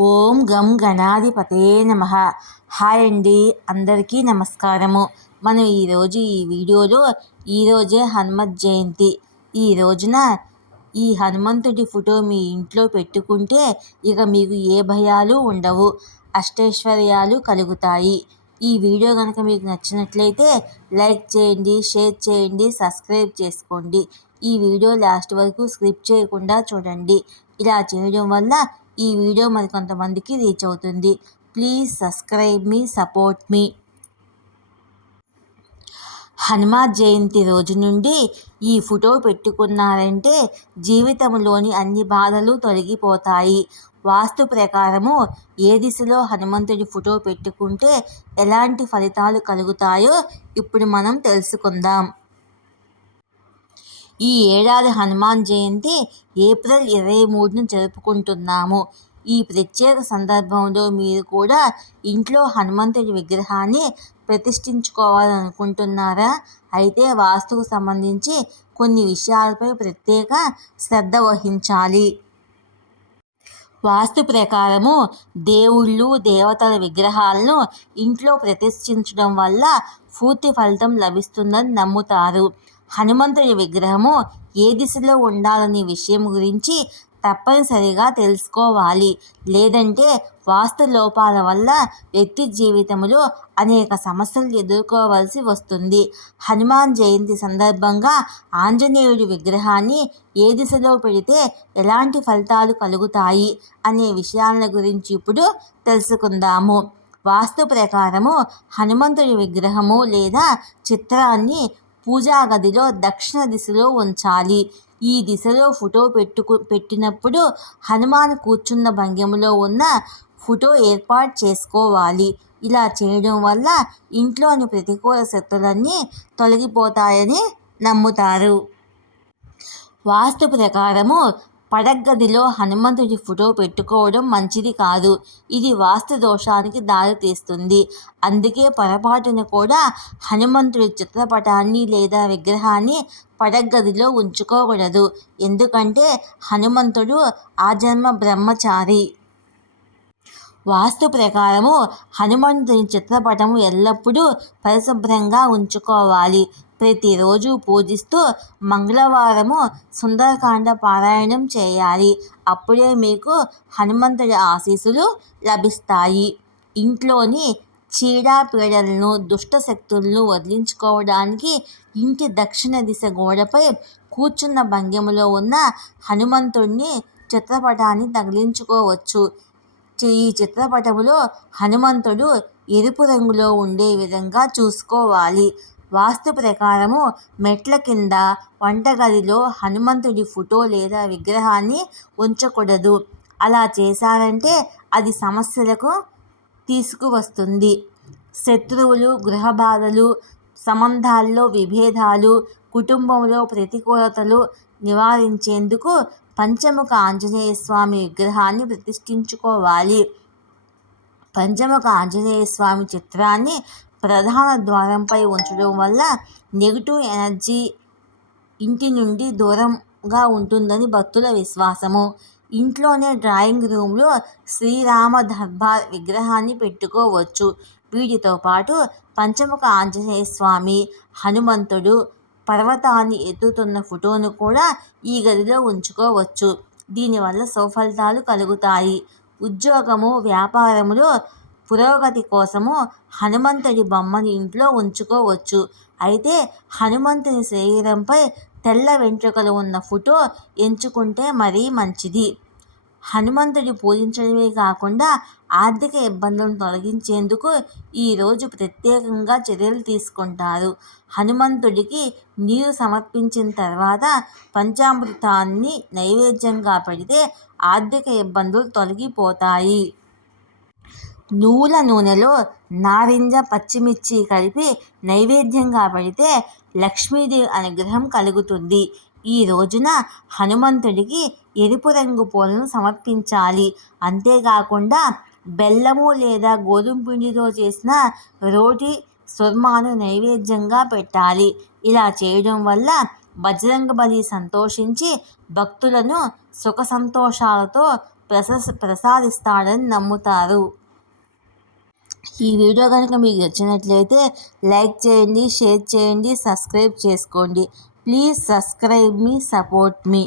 ఓం గం గణాధిపతే నమః. హాయ్ అండి, అందరికీ నమస్కారము. మనం ఈరోజు ఈ వీడియోలో ఈరోజే హనుమత్ జయంతి. ఈ రోజున ఈ హనుమంతుడి ఫోటో మీ ఇంట్లో పెట్టుకుంటే ఇక మీకు ఏ భయాలు ఉండవు, అష్టైశ్వర్యాలు కలుగుతాయి. ఈ వీడియో కనుక మీకు నచ్చినట్లయితే లైక్ చేయండి, షేర్ చేయండి, సబ్స్క్రైబ్ చేసుకోండి. ఈ వీడియో లాస్ట్ వరకు స్కిప్ చేయకుండా చూడండి. ఇలా చేయడం వల్ల ఈ వీడియో మరికొంతమందికి రీచ్ అవుతుంది. ప్లీజ్ సబ్స్క్రైబ్ మీ, సపోర్ట్ మీ. హనుమాన్ జయంతి రోజు నుండి ఈ ఫోటో పెట్టుకున్నారంటే జీవితంలోని అన్ని బాధలు తొలగిపోతాయి. వాస్తు ప్రకారము ఏ దిశలో హనుమంతుడి ఫోటో పెట్టుకుంటే ఎలాంటి ఫలితాలు కలుగుతాయో ఇప్పుడు మనం తెలుసుకుందాం. ఈ ఏడాది హనుమాన్ జయంతి ఏప్రిల్ 23న జరుపుకుంటున్నాము. ఈ ప్రత్యేక సందర్భంలో మీరు కూడా ఇంట్లో హనుమంతుడి విగ్రహాన్ని ప్రతిష్ఠించుకోవాలనుకుంటున్నారా? అయితే వాస్తుకు సంబంధించి కొన్ని విషయాలపై ప్రత్యేక శ్రద్ధ వహించాలి. వాస్తు ప్రకారము దేవుళ్ళు, దేవతల విగ్రహాలను ఇంట్లో ప్రతిష్ఠించడం వల్ల పూర్తి ఫలితం లభిస్తుందని నమ్ముతారు. హనుమంతుడి విగ్రహము ఏ దిశలో ఉండాలనే విషయం గురించి తప్పనిసరిగా తెలుసుకోవాలి. లేదంటే వాస్తు లోపాల వల్ల వ్యక్తి జీవితంలో అనేక సమస్యలు ఎదుర్కోవలసి వస్తుంది. హనుమాన్ జయంతి సందర్భంగా ఆంజనేయుడి విగ్రహాన్ని ఏ దిశలో పెడితే ఎలాంటి ఫలితాలు కలుగుతాయి అనే విషయాల గురించి ఇప్పుడు తెలుసుకుందాము. వాస్తు ప్రకారము హనుమంతుడి విగ్రహము లేదా చిత్రాన్ని పూజా గదిలో దక్షిణ దిశలో ఉంచాలి. ఈ దిశలో ఫోటో పెట్టినప్పుడు హనుమాన్ కూర్చున్న భంగిమలో ఉన్న ఫోటో ఏర్పాటు చేసుకోవాలి. ఇలా చేయడం వల్ల ఇంట్లోని ప్రతికూల శక్తులన్నీ తొలగిపోతాయని నమ్ముతారు. వాస్తు ప్రకారము పడగదిలో హనుమంతుడి ఫోటో పెట్టుకోవడం మంచిది కాదు. ఇది వాస్తు దోషానికి దారితీస్తుంది. అందుకే పొరపాటున కూడా హనుమంతుడి చిత్రపటాన్ని లేదా విగ్రహాన్ని పడగదిలో ఉంచుకోకూడదు. ఎందుకంటే హనుమంతుడు ఆజన్మ బ్రహ్మచారి. వాస్తు ప్రకారము హనుమంతుని చిత్రపటము ఎల్లప్పుడూ పరిశుభ్రంగా ఉంచుకోవాలి. ప్రతిరోజు పూజిస్తూ మంగళవారము సుందరకాండ పారాయణం చేయాలి. అప్పుడే మీకు హనుమంతుడి ఆశీస్సులు లభిస్తాయి. ఇంట్లోని చీడపీడలను, దుష్ట శక్తులను వదిలించుకోవడానికి ఇంటి దక్షిణ దిశ గోడపై కూర్చున్న భంగిమలో ఉన్న హనుమంతుడిని చిత్రపటాన్ని తగిలించుకోవచ్చు. ఈ చిత్రపటములో హనుమంతుడు ఎరుపు రంగులో ఉండే విధంగా చూసుకోవాలి. వాస్తు ప్రకారము మెట్ల కింద, వంటగదిలో హనుమంతుడి ఫోటో లేదా విగ్రహాన్ని ఉంచకూడదు. అలా చేశారంటే అది సమస్యలకు తీసుకువస్తుంది. శత్రువులు, గృహ బాధలు, సంబంధాల్లో విభేదాలు, కుటుంబంలో ప్రతికూలతలు నివారించేందుకు పంచముఖ ఆంజనేయ స్వామి విగ్రహాన్ని ప్రతిష్ఠించుకోవాలి. పంచముఖ ఆంజనేయ స్వామి చిత్రాన్ని ప్రధాన ద్వారంపై ఉంచడం వల్ల నెగిటివ్ ఎనర్జీ ఇంటి నుండి దూరంగా ఉంటుందని భక్తుల విశ్వాసము. ఇంట్లోనే డ్రాయింగ్ రూమ్లో శ్రీరామ దర్బార్ విగ్రహాన్ని పెట్టుకోవచ్చు. వీటితో పాటు పంచముఖ ఆంజనేయ స్వామి, హనుమంతుడు పర్వతాన్ని ఎత్తుతున్న ఫోటోను కూడా ఈ గదిలో ఉంచుకోవచ్చు. దీనివల్ల సౌఫలితాలు కలుగుతాయి. ఉద్యోగము, వ్యాపారములో పురోగతి కోసము హనుమంతుడి బొమ్మని ఇంట్లో ఉంచుకోవచ్చు. అయితే హనుమంతుని శరీరంపై తెల్ల వెంట్రుకలు ఉన్న ఫోటో ఎంచుకుంటే మరీ మంచిది. హనుమంతుడి పూజించడమే కాకుండా ఆర్థిక ఇబ్బందులను తొలగించేందుకు ఈరోజు ప్రత్యేకంగా చర్యలు తీసుకుంటారు. హనుమంతుడికి నీరు సమర్పించిన తర్వాత పంచామృతాన్ని నైవేద్యంగా పెడితే ఆర్థిక ఇబ్బందులు తొలగిపోతాయి. నువ్వుల నూనెలో నారింజ, పచ్చిమిర్చి కలిపి నైవేద్యంగా పెడితే లక్ష్మీదేవి అనుగ్రహం కలుగుతుంది. ఈ రోజున హనుమంతుడికి ఎరుపు రంగు పూలను సమర్పించాలి. అంతేకాకుండా బెల్లము లేదా గోధుమ పిండితో చేసిన రోటి సుర్మాను నైవేద్యంగా పెట్టాలి. ఇలా చేయడం వల్ల బజరంగబలి సంతోషించి భక్తులను సుఖ సంతోషాలతో ప్రసాదిస్తాడని నమ్ముతారు. ఈ వీడియో కనుక మీకు నచ్చినట్లయితే లైక్ చేయండి, షేర్ చేయండి, సబ్స్క్రైబ్ చేసుకోండి. Please subscribe me, support me.